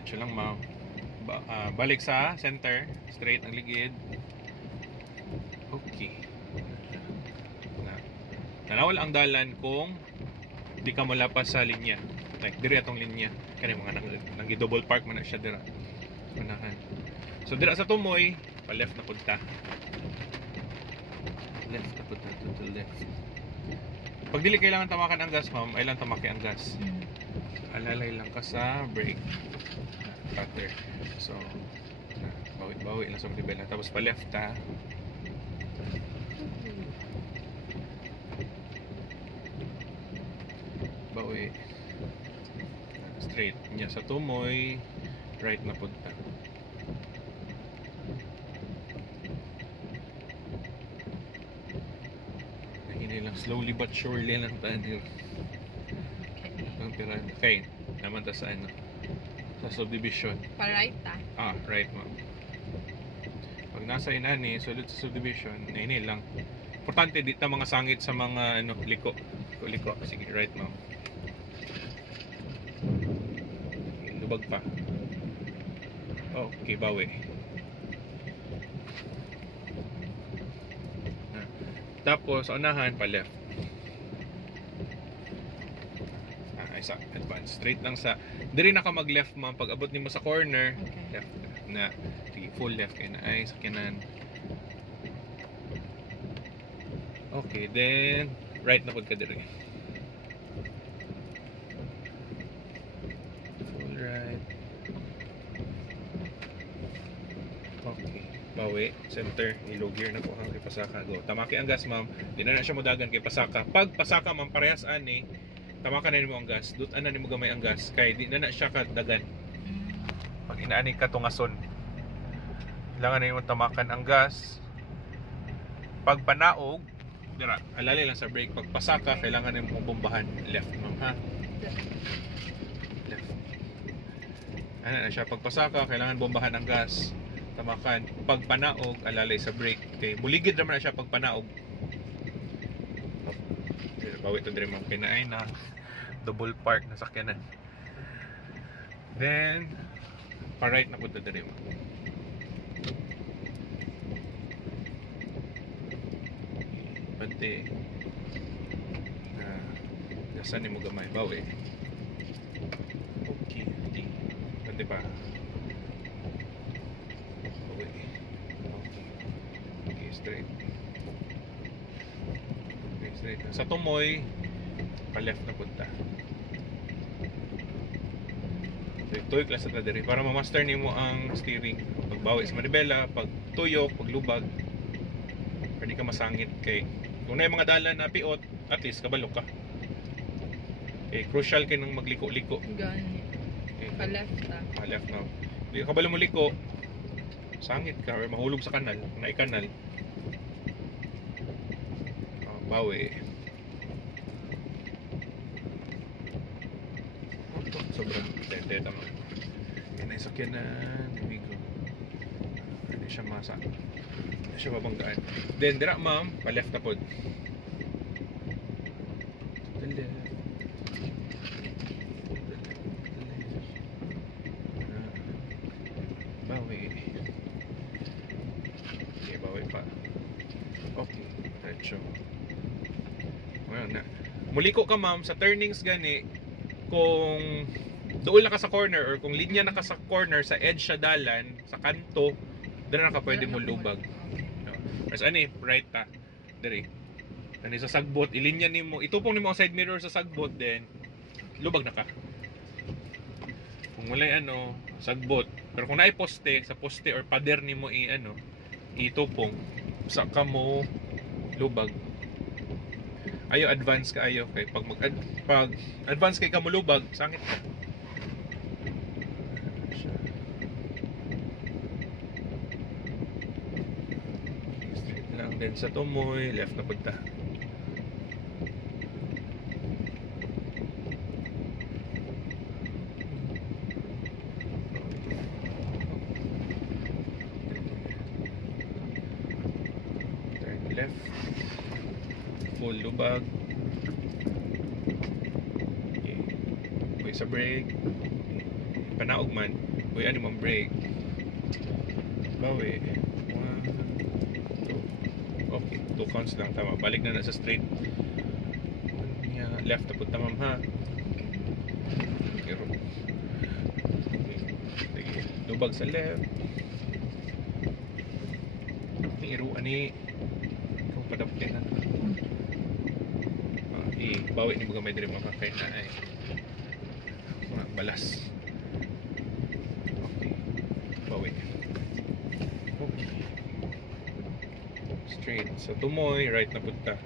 Diretso lang ma'am. Balik sa center, straight ang ligid. Okay. Nanawal ang dalan kung di ka malapas sa linya. Like diri atong linya. Kani mga nang double park man na siya dira. Unahan. So dira sa tumoy, pa left na punta. Left na punta to left. Pag dili kailangan tamakan ang gas, ma'am, ay lang tamaki ang gas. Alalay lang ka sa brake cutter. So, bawi lang sa manibela. Tapos pa left ta. Bawi. Straight. Nya sa tumoy, right na punta. Hindi lang slowly but surely lang tayo. Okay. Naman ta sa ano? Sa subdivision. Pa-right ta. Right ma'am. Pag nasa inani, sulit sa subdivision, ini lang. Importante di ta mga sangit sa mga ano, liko. Liko. Sige, right ma'am. Lubag pa. Okay, bawi. Tapos, sa unahan, pa left. Isa, advance. Straight lang sa... Diri na ka mag-left, ma'am. Pag abot nimo sa corner, Okay. left na. Sige, full left kayo na. Ay, sakyanan. Okay, then, right na pud ka diri. Full right. Okay. Bawi, center, low gear na ko ang kay pasaka. Go. Tamaki ang gas, ma'am. Di na siya modagan kay pasaka. Pag pasaka, ma'am, parehas ani, tamakan na nimo ang gas. Dutan na nimo gamay ang gas kay di na siya kadagan. Pag inaani ka tungason, kailangan nimo tamakan ang gas. Pag panaog, dira, alali lang sa brake. Pag pasaka, kailangan nimo bombahan left, ma'am, ha? Left. Ano na siya, pag pasaka, kailangan bombahan ang gas. Tamakan. Pag panaog, alalay sa brake. Okay, buligid naman na siya pag panaog. Bawi ito din mga pinaay na double park na sakyanan. Then, pa-right na po ito din mga. Pati, gasan mo gamay. Bawi. Okay. Pati pa. Bawi. Okay, straight. Sa tumoy, pa-left na punta. So, tuyok lang sa tadiri para ma-master nimo ang steering. Pagbawi sa manibela, pag tuyok, pag lubag, pwede ka masangit kay kung na yung mga dalan na piot, at least kabalo ka. Okay, crucial kay nung magliko-liko. Gani. Okay. Pa-left ta. Pa-left na. Hindi ka kabalo mo liko, sangit ka or mahulog sa kanal, naikanal. Bawi. Sobrang tete tama. Yan ay sakyanan. Amigo. Hindi siya masa. Hindi siya mabanggaan. Then, dira ma'am, pa-left na pod. Bawi. Okay, bawi pa. Okay, diretso. Na. Muliko ka ma'am sa turnings gani kung doon na ka sa corner or kung linya na ka sa corner sa edge sa dalan sa kanto dira na ka pwede mo lubag. No. Mas ani right ta diri. Ani sa sagbot ilinya nimo itupong nimo ang side mirror sa sagbot then lubag na ka. Kung walay ano sagbot pero kung naay poste sa poste or pader nimo itupong sa kamo lubag. Ayo advance ka ayo kay pag advance kay ka mulubag sangit ka. Straight lang din sa tumoy, left na punta. Turn left. Full lubag. Okay. Okay sa brake. panaog man, uy, ano mong brake. Bawi. 1, 2. Okay, 2 counts lang, tama. Balik na sa straight. Left na punta, ma'am, ha? Sige, lubag sa left. Iruan ni kung padapkin na. Bawi ni mga may diri makakain na ay mga balas. Okay, bawi. Okay. Straight sa tumoy, right na punta.